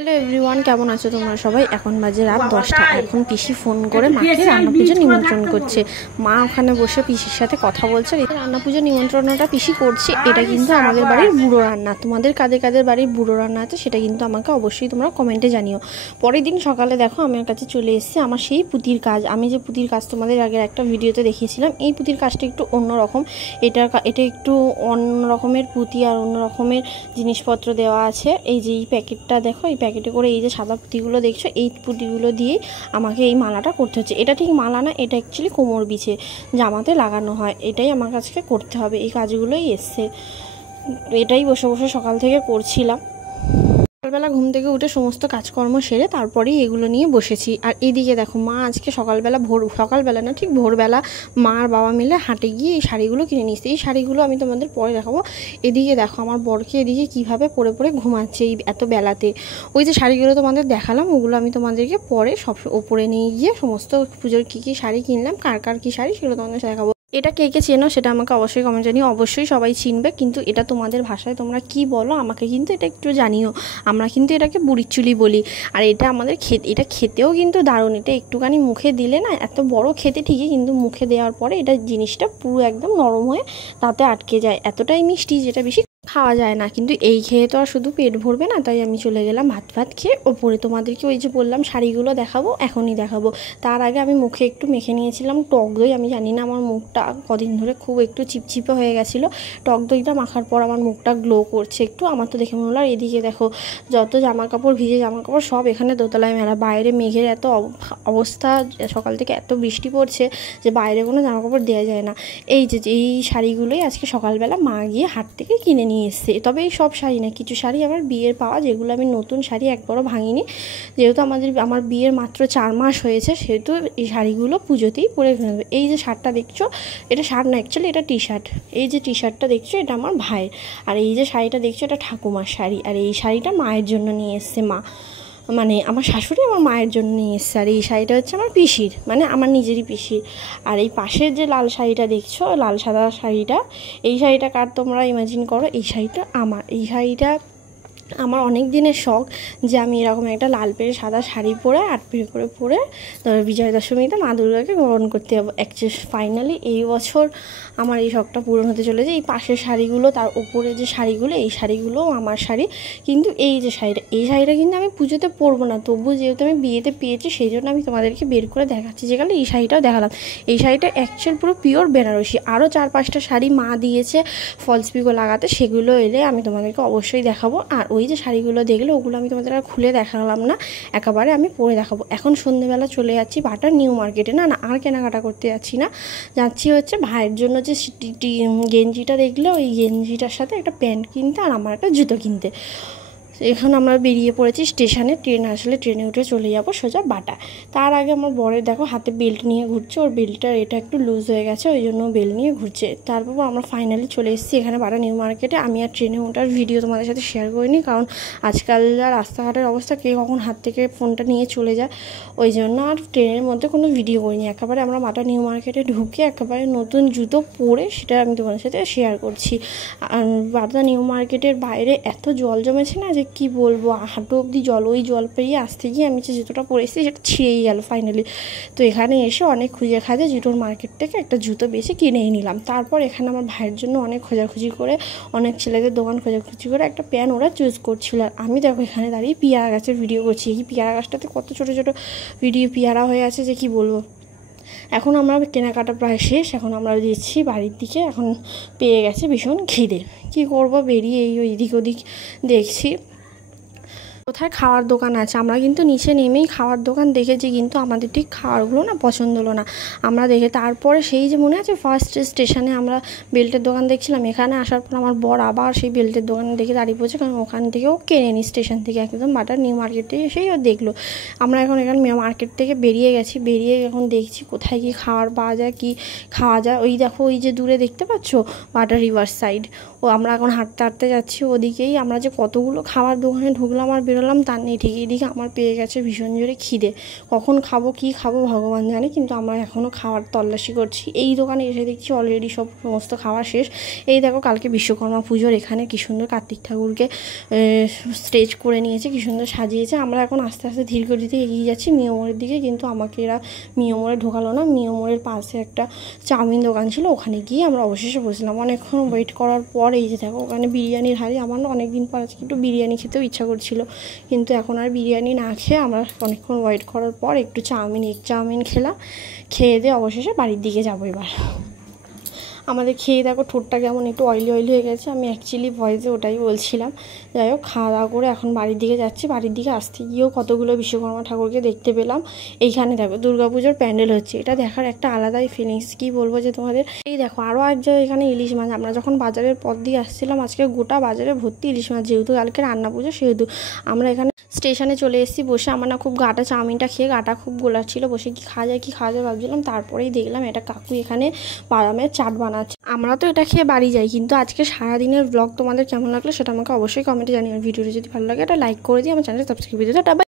Hello everyone, কেমন আছো তোমরা সবাই? এখন বাজে রাত 10টা। এখন পিসি ফোন করে মাকে রান্না পুজো নিমন্ত্রণ করছে। মা ওখানে বসে পিসির সাথে কথা বলছে। রান্না পুজো নিমন্ত্রণটা পিসি করছে। এটা কিন্তু আমাদের বাড়ির বুড়ো রান্না। তোমাদের কাদের কাদের বাড়ির বুড়ো রান্না আছে সেটা কিন্তু আমাকে অবশ্যই তোমরা কমেন্টে জানিও। পরের দিন সকালে দেখো আমার কাছে চলে এসেছে আমার সেই পুঁতির কাজ। আমি যে পুঁতির কাজ তোমাদের আগের একটা ভিডিওতে দেখিয়েছিলাম, এই পুঁতির কাজটা একটু অন্যরকম। এটা একটু অন্য রকমের পুঁতি আর অন্য রকমের জিনিসপত্র দেওয়া আছে। এই যে এই প্যাকেটটা দেখো, এই প্যাকেটে করে এই যে সাদা পুঁতিগুলো দেখছো, এই পুঁতিগুলো দিয়েই আমাকে এই মালাটা করতে হচ্ছে। এটা ঠিক মালা না, এটা অ্যাকচুয়ালি কোমর বিছে জামাতে লাগানো হয়। এটাই আমার কাছে করতে হবে। এই কাজগুলোই এসছে, এটাই বসে বসে সকাল থেকে করছিলাম। সকালবেলা ঘুম থেকে উঠে সমস্ত কাজকর্ম সেরে তারপরেই এগুলো নিয়ে বসেছি। আর এদিকে দেখো মা আজকে সকালবেলা না, ঠিক ভোরবেলা মা আর বাবা মিলে হাটে গিয়ে এই শাড়িগুলো কিনে নিয়েছে। এই শাড়িগুলো আমি তোমাদের পরে দেখাবো। এদিকে দেখো আমার বরকে এদিকে কীভাবে পরে পরে ঘুমাচ্ছে এই এত বেলাতে। ওই যে শাড়িগুলো তোমাদের দেখালাম, ওগুলো আমি তোমাদেরকে পরে সব ওপরে নিয়ে গিয়ে সমস্ত পুজোর কী কী শাড়ি কিনলাম, কার কার কী শাড়ি, সেগুলো তোমাদের দেখাবো। এটা কে কে চেনো সেটা আমাকে অবশ্যই কমেন্ট জানিও। অবশ্যই সবাই চিনবে, কিন্তু এটা তোমাদের ভাষায় তোমরা কি বলো আমাকে কিন্তু এটা একটু জানিও। আমরা কিন্তু এটাকে বুড়ির চুলি বলি। আর এটা আমাদের এটা খেতেও কিন্তু দারুণ। এটা একটুখানি মুখে দিলে না, এত বড় খেতে ঠিকই, কিন্তু মুখে দেওয়ার পরে এটা জিনিসটা পুরো একদম নরম হয়ে তাতে আটকে যায়। এতটাই মিষ্টি যেটা বেশি খাওয়া যায় না। কিন্তু এই খেয়ে তো আর শুধু পেট ভরবে না, তাই আমি চলে গেলাম ভাত খেয়ে ওপরে। তোমাদেরকে ওই যে বললাম শাড়িগুলো দেখাবো, এখনই দেখাবো। তার আগে আমি মুখে একটু মেখে নিয়েছিলাম টক দই। আমি জানি না আমার মুখটা কদিন ধরে খুব একটু চিপচিপে হয়ে গেছিলো। টক দইটা মাখার পর আমার মুখটা গ্লো করছে একটু, আমার তো দেখে মনে হলো। আর এদিকে দেখো যত জামাকাপড়, ভিজে জামাকাপড় সব এখানে দোতলায় মেলা। বাইরে মেঘের এত অবস্থা, সকাল থেকে এত বৃষ্টি পড়ছে যে বাইরে কোনো জামাকাপড় দেওয়া যায় না। এই যে এই শাড়িগুলোই আজকে সকালবেলা মা গিয়ে হাট থেকে কিনে নিয়ে এসছে। তবে এই সব শাড়ি না, কিছু শাড়ি আমার বিয়ের পাওয়া, যেগুলো আমি নতুন শাড়ি একবারও ভাঙিনি। যেহেতু আমার বিয়ের মাত্র 4 মাস হয়েছে, সেহেতু এই শাড়িগুলো পুজোতেই পরে ফেলবে। এই যে শার্টটা দেখছো, এটা শার্ট না, অ্যাকচুয়ালি এটা টি শার্ট। এই যে টি শার্টটা দেখছো, এটা আমার ভাইয়ের। আর এই যে শাড়িটা দেখছো, এটা ঠাকুমার শাড়ি। আর এই শাড়িটা মায়ের জন্য নিয়ে এসছে মা, মানে আমার শাশুড়ি আমার মায়ের জন্য নিয়ে এসছে। আর এই শাড়িটা হচ্ছে আমার পিসির, মানে আমার নিজেরই পিসির। আর এই পাশের যে লাল শাড়িটা দেখছো, লাল সাদা শাড়িটা, এই শাড়িটা কার তোমরা ইমাজিন করো। এই শাড়িটা আমার। এই শাড়িটা আমার অনেক দিনের শখ যে আমি এরকম একটা লাল পেরে সাদা শাড়ি পরে 8 পেরে করে পরে বিজয়া দশমীতে মা দুর্গাকে বরণ করতে যাবো। অ্যাকচুয়ালি ফাইনালি এই বছর আমার এই শখটা পূরণ হতে চলেছে। এই পাশের শাড়িগুলো, তার ওপরে যে শাড়িগুলো, এই শাড়িগুলোও আমার শাড়ি। কিন্তু এই যে শাড়িটা, এই শাড়িটা কিন্তু আমি পুজোতে পরবো না, তবুও যেহেতু আমি বিয়েতে পেয়েছি সেই জন্য আমি তোমাদেরকে বের করে দেখাচ্ছি। যেখানে এই শাড়িটাও দেখালাম। এই শাড়িটা অ্যাকচুয়াল পুরো পিওর বেনারসি। আরও 4-5টা শাড়ি মা দিয়েছে ফলস পিকো লাগাতে, সেগুলো এলে আমি তোমাদেরকে অবশ্যই দেখাবো। আর ওই যে শাড়িগুলো দেখলে, ওগুলো আমি তোমাদের আর খুলে দেখালাম না, একেবারে আমি পরে দেখাবো। এখন সন্ধ্যেবেলা চলে যাচ্ছি বাটা নিউ মার্কেটে। না আর কেনাকাটা করতে যাচ্ছি না, যাচ্ছি হচ্ছে ভাইয়ের জন্য যে গেঞ্জিটা দেখলে, ওই গেঞ্জিটার সাথে একটা প্যান্ট কিনতে, আর আমার একটা জুতো কিনতে। এখন আমরা বেরিয়ে পড়েছি স্টেশনে। ট্রেন আসলে ট্রেনে উঠে চলে যাবো সোজা বাটা। তার আগে আমার বরের দেখো হাতে বেল্ট নিয়ে ঘুরছে। ওর বেল্টটার এটা একটু লুজ হয়ে গেছে, ওই জন্য বেল্ট নিয়ে ঘুরছে। তারপর আমরা ফাইনালি চলে এসেছি এখানে বাটা নিউ মার্কেটে। আমি আর ট্রেনে ওঠার ভিডিও তোমাদের সাথে শেয়ার করিনি, কারণ আজকাল যা রাস্তাঘাটের অবস্থা, কে কখন হাত থেকে ফোনটা নিয়ে চলে যায়, ওই জন্য আর ট্রেনের মধ্যে কোনো ভিডিও করিনি। একেবারে আমরা বাটা নিউ মার্কেটে ঢুকে একেবারে নতুন জুতো পরে সেটা আমি তোমাদের সাথে শেয়ার করছি। আর বাটা নিউ মার্কেটের বাইরে এত জল জমেছে না, যে কি বলবো, হাঁটু অবধি জল। ওই জল পেরিয়ে আসতে গিয়ে আমি যে জুতোটা পরে এসেছি সেটা ছিঁড়েই গেল ফাইনালি। তো এখানে এসে অনেক খুঁজে খাজে জুতোর মার্কেট থেকে একটা জুতো বেশি কিনেই নিলাম। তারপর এখানে আমার ভাইয়ের জন্য অনেক খোঁজাখুঁজি করে, অনেক ছেলেদের দোকান খোঁজাখুঁজি করে একটা প্যান্ট ওরা চুজ করছিল। আর আমি দেখো এখানে দাঁড়িয়ে পেয়ারা গাছের ভিডিও করছি। এই পেয়ারা গাছটাতে কত ছোটো ছোটো পেয়ারা হয়ে আছে যে কি বলবো। এখন আমরা কেনাকাটা প্রায় শেষ, এখন আমরা দিচ্ছি বাড়ির দিকে। এখন পেয়ে গেছে ভীষণ খিদে, কী করবো, বেরিয়ে এই এদিক ওদিক দেখছি কোথায় খাওয়ার দোকান আছে। আমরা কিন্তু নিচে নেমেই খাওয়ার দোকান দেখেছি, কিন্তু আমাদের ঠিক খাওয়ারগুলো না পছন্দ হলো না। আমরা দেখে তারপরে সেই যে মনে আছে ফার্স্ট স্টেশনে আমরা বেল্টের দোকান দেখছিলাম, এখানে আসার পর আমার বর আবার সেই বেল্টের দোকানে দেখে দাঁড়িয়ে পড়ছে, কারণ ওখান থেকেও কেনে নি স্টেশন থেকে একদম বাটার নিউ মার্কেটে এসেই ও দেখলো। আমরা এখন এখানে মার্কেট থেকে বেরিয়ে গেছি, বেরিয়ে এখন দেখছি কোথায় কি খাওয়ার পাওয়া যায়, কি খাওয়া যায়। ওই দেখো ওই যে দূরে দেখতে পাচ্ছ বাটার রিভার সাইড, ও আমরা এখন হাঁটতে হাঁটতে যাচ্ছি ওদিকেই। আমরা যে কতগুলো খাওয়ার দোকানে ঢুকলাম আর বেরোলাম তার নেই ঠিক। এদিকে আমার পেয়ে গেছে ভীষণ জোরে খিদে, কখন খাবো কী খাবো ভগবান জানে, কিন্তু আমরা এখনও খাওয়ার তল্লাশি করছি। এই দোকানে এসে দেখছি অলরেডি সমস্ত খাওয়া শেষ। এই দেখো কালকে বিশ্বকর্মা পুজোর এখানে কী সুন্দর কার্তিক ঠাকুরকে স্টেজ করে নিয়েছে, কী সুন্দর সাজিয়েছে। আমরা এখন আস্তে আস্তে ধীর গতিতে এগিয়ে যাচ্ছি মিয়মোড়ের দিকে, কিন্তু আমাকে এরা মিয়মোড়ে ঢোকালো না। মিয়মোড়ের পাশে একটা চাউমিন দোকান ছিল, ওখানে গিয়ে আমরা অবশেষে বসলাম। অনেকক্ষণ ওয়েট করার পর এই যে দেখো ওখানে বিরিয়ানির হাঁড়ি, আমার না অনেকদিন পর আজকে একটু বিরিয়ানি খেতেও ইচ্ছা করছিল, কিন্তু এখন আর বিরিয়ানি না খেয়ে আমরা অনেকক্ষণ ওয়েট করার পর একটু এগ চাউমিন খেলাম। খেয়ে দিয়ে অবশেষে বাড়ির দিকে যাবো এবার। আমাদের খেয়ে দেখো ঠোঁটটা কেমন একটু অয়েলি হয়ে গেছে, আমি অ্যাকচুয়ালি ভয়েসে ওটাই বলছিলাম। যাই হোক খাওয়া দাওয়া করে এখন বাড়ির দিকে যাচ্ছি। বাড়ির দিকে আসতে গিয়েও কতগুলো বিশ্বকর্মা ঠাকুরকে দেখতে পেলাম। এইখানে দেখো দুর্গাপুজোর প্যান্ডেল হচ্ছে, এটা দেখার একটা আলাদাই ফিলিংস, কী বলবো যে তোমাদের। এই দেখো আরও এক জায়গায় এখানে ইলিশ মাছ, আমরা যখন বাজারের পথ দিয়ে আসছিলাম আজকে গোটা বাজারে ভর্তি ইলিশ মাছ, যেহেতু কালকে রান্না পুজো সেহেতু। আমরা এখানে স্টেশনে চলে এসেছি, বসে আমার না খুব গাটা চাউমিনটা খেয়ে গাটা খুব গোলাচ্ছিল, বসে কী খাওয়া যায় ভাবছিলাম। তারপরেই দেখলাম এটা কাকু এখানে বাদামের চাট বানাচ্ছে। আমরা তো এটা খেয়ে বাড়ি যাই, কিন্তু আজকে সারাদিনের ব্লগ তোমাদের কেমন লাগলো সেটা আমাকে অবশ্যই কমেন্টে জানিও। ভিডিওটা যদি ভালো লাগে এটা লাইক করে দিই, আমার চ্যানেল সাবস্ক্রাইব করে দিও।